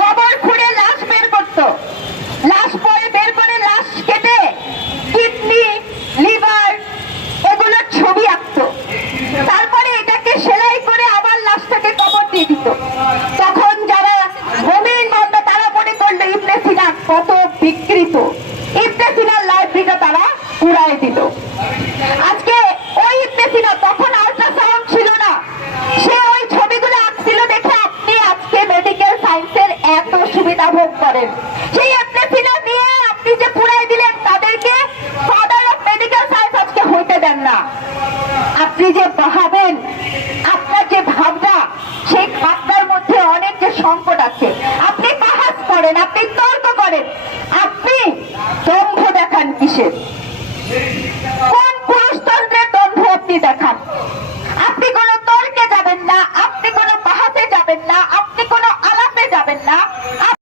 কবর খুঁড়ে লাশ বের করতো, লাশ পরে বের করে লাশ কেটে কিডনি, লিভার এগুলোর ছবি আঁকতো, তারপরে এটাকে সেলাই করে আবার লাশটাকে কবর দিয়ে দিত। তখন যারা মুমিন বান্দা তারা মনে করলো ইবনে সিনা কত বিকৃত, ইবনে সিনার লাইব্রেরিটা তারা উড়াই দিল। আজকে ওই ইবনে সিনা, তখন আল্ট্রাসাউন্ড ছিল না, সে ওই ছবিগুলো আঁকছিল দেখে আপনি আজকে মেডিকেল সায়েন্সের এত সুবিধা ভোগ করেন। সেই ইবনে সিনা নিয়ে আপনি যে পুড়াই দিলেন, তাদেরকে ফাদার অফ মেডিকেল সায়েন্স আজকে হইতে দেন না। আপনি যে ভাবেন, আপনার যে ভাবনা, সেই ভাবনার মধ্যে অনেক যে সংকট আছে। আপনি বাহাস করেন, আপনি তর্ক করেন, আপনি দম্ভ দেখান কিসের? কোন পুরুষতন্ত্রের দম্ভ আপনি দেখান? আপনি কোনো তর্কে যাবেন না, আপনি কোনো বাহাসে যাবেন না, আপনি কোনো আলাপে যাবেন না।